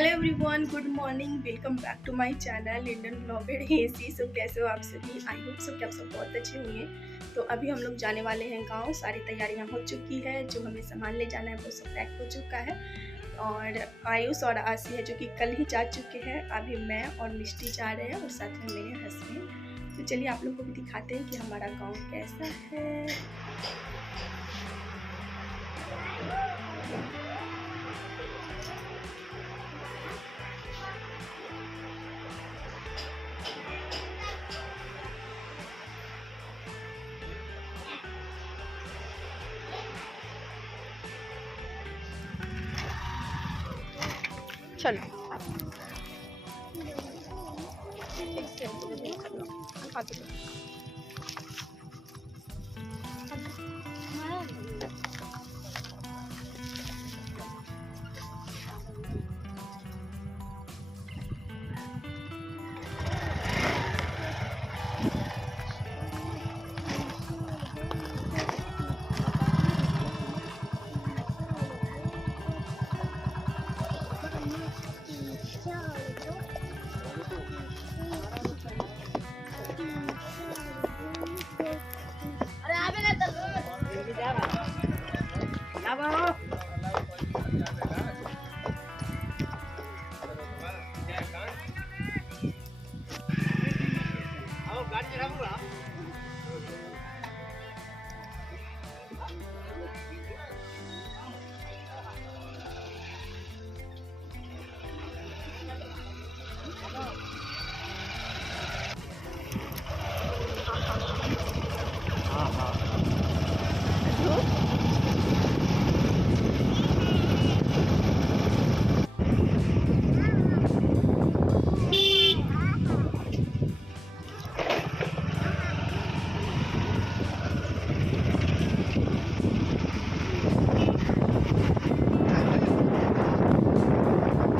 Hello everyone, good morning. Welcome back to my channel Indian blogger हेसी। So कैसे हो आप सभी? आई होप सो कि आप सब बहुत अच्छे होंगे। तो अभी हम लोग जाने वाले हैं गांव। सारी तैयारियां हो चुकी है, जो हमें सामान ले जाना है वो सब पैक हो चुका है। और आयुष और आशी है जो कि कल ही जा चुके हैं। अभी मैं और मिष्टी जा रहे हैं और साथ में मेरे हस्बैंड। तो चलिए आप लोग को भी दिखाते हैं कि हमारा गाँव कैसा है। चलो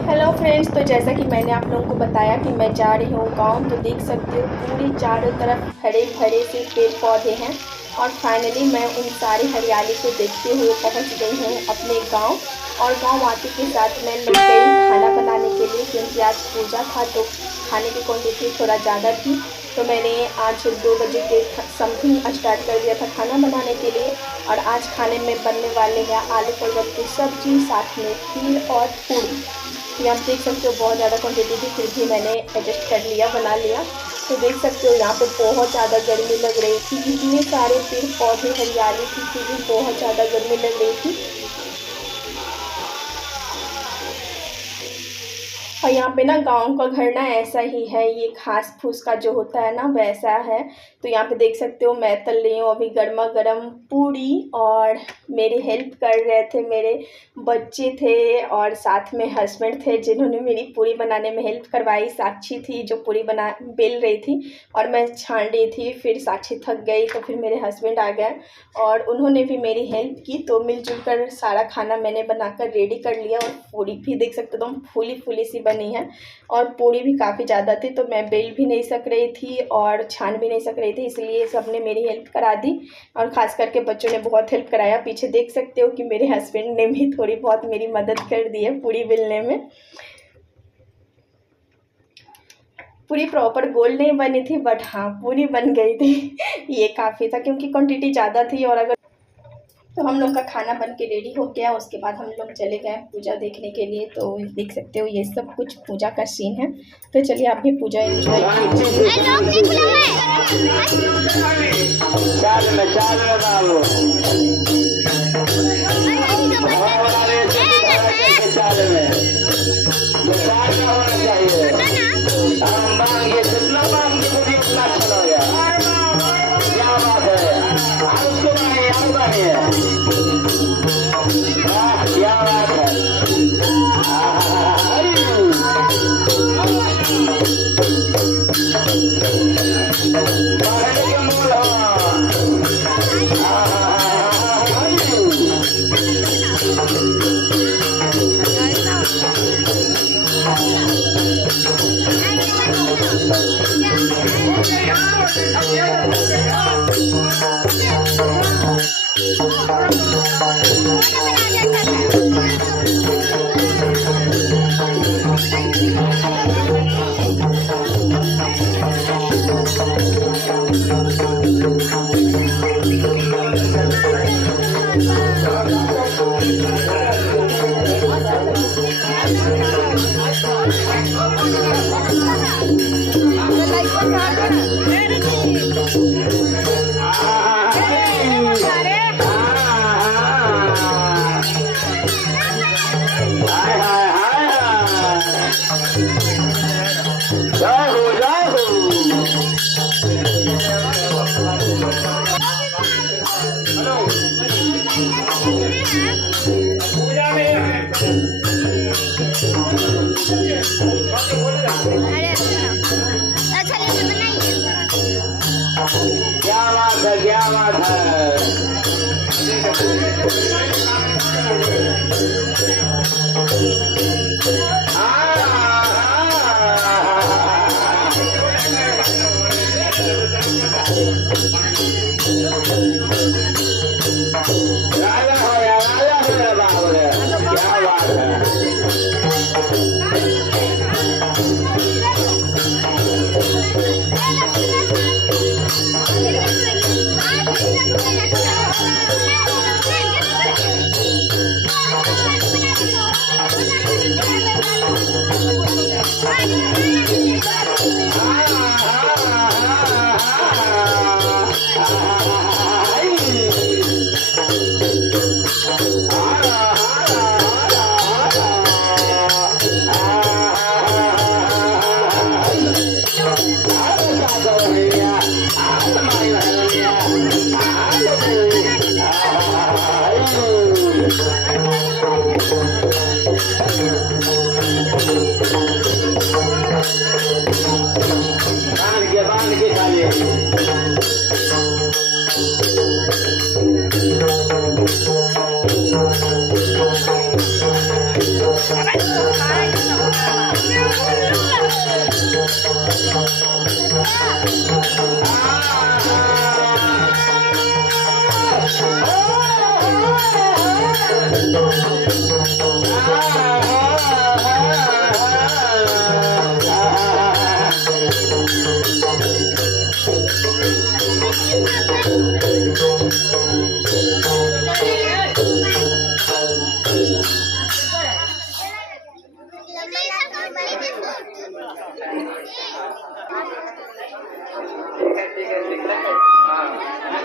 हेलो फ्रेंड्स, तो जैसा कि मैंने आप लोगों को बताया कि मैं जा रही हूँ गांव। तो देख सकते हो पूरी चारों तरफ हरे भरे से पेड़ पौधे हैं। और फाइनली मैं उन सारी हरियाली को देखते हुए पहुँच गई हूँ अपने गांव। और गांव आते के साथ मैं लग गई खाना बनाने के लिए, क्योंकि आज पूजा था तो खाने की क्वान्टिटी थोड़ा ज़्यादा थी। तो मैंने आज 2 बजे के समथिंग स्टार्ट कर दिया था खाना बनाने के लिए। और आज खाने में बनने वाले हैं आलू परवल की सब्जी, साथ में खीर और पूरी। ये आप देख सकते हो बहुत ज़्यादा क्वांटिटी थी, फिर भी मैंने एडजस्ट कर लिया, बना लिया। तो देख सकते हो यहाँ पे बहुत ज़्यादा गर्मी लग रही थी। इतने सारे पेड़ पौधे हरियाली थी, फिर भी बहुत ज़्यादा गर्मी लग रही थी। और यहाँ पे ना गाँव का घर ना ऐसा ही है, ये घास फूस का जो होता है ना वैसा है। तो यहाँ पे देख सकते हो मैं तल रही हूँ अभी गर्मा गर्म पूरी। और मेरी हेल्प कर रहे थे मेरे बच्चे थे, और साथ में हस्बैंड थे जिन्होंने मेरी पूरी बनाने में हेल्प करवाई। साक्षी थी जो पूरी बेल रही थी और मैं छान रही थी। फिर साक्षी थक गई तो फिर मेरे हस्बैंड आ गए और उन्होंने भी मेरी हेल्प की। तो मिलजुल कर सारा खाना मैंने बनाकर रेडी कर लिया। और पूरी भी देख सकते हो तुम फूली फूली सी बनी है। और पूरी भी काफ़ी ज़्यादा थी, तो मैं बेल भी नहीं सक रही थी और छान भी नहीं सक रही थी, इसलिए सबने मेरी हेल्प करा दी। और ख़ास करके बच्चों ने बहुत हेल्प कराया। पीछे देख सकते हो कि मेरे हस्बैंड ने भी थोड़ी बहुत मेरी मदद कर दी है पूरी बेलने में। पूरी प्रॉपर गोल नहीं बनी थी, बट हाँ पूरी बन गई थी। ये काफ़ी था क्योंकि क्वांटिटी ज़्यादा थी। और अगर तो हम लोग का खाना बन के रेडी हो गया। उसके बाद हम लोग चले गए पूजा देखने के लिए। तो देख सकते हो ये सब कुछ पूजा का सीन है। तो चलिए आप भी पूजा एंजॉय क्या बात है राजा हो या बाबू क्या बात है बांध के खाइए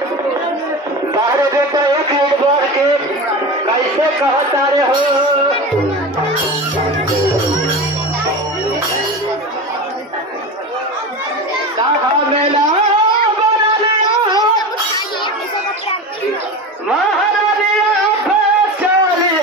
सारे देखो एक मिनट बढ़ के कैसे कहता रे हो कहा मेला महारानिया चले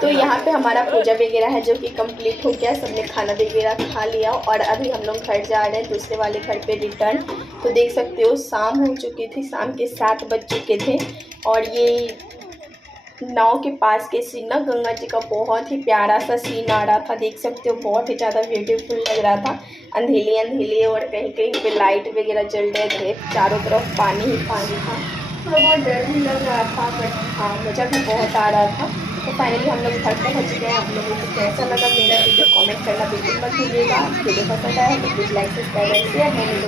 तो यहाँ पे हमारा पूजा वगैरह है जो कि कंप्लीट हो गया, सबने खाना वगैरह खा लिया और अभी हम लोग घर जा रहे हैं दूसरे वाले घर पे रिटर्न। तो देख सकते हो शाम हो चुकी थी, शाम के 7 बज चुके थे और ये नाव के पास के सीन ना गंगा जी का बहुत ही प्यारा सा सीन आ रहा था, देख सकते हो बहुत ही ज़्यादा ब्यूटीफुल लग रहा था। अंधेली अंधेली और कहीं कहीं पे लाइट वगैरह जल रहे थे, चारों तरफ पानी ही पानी था। थोड़ा बहुत डर भी लग रहा था बट हाँ मज़ा भी बहुत आ रहा था। तो फाइनली हम लोग घर पहुँच गए। आप लोगों को कैसा लगा मेरा वीडियो कमेंट करना बिल्कुल मत भूलिएगा। वीडियो पसंद आया तो प्लीज़ लाइक सब्सक्राइब और शेयर।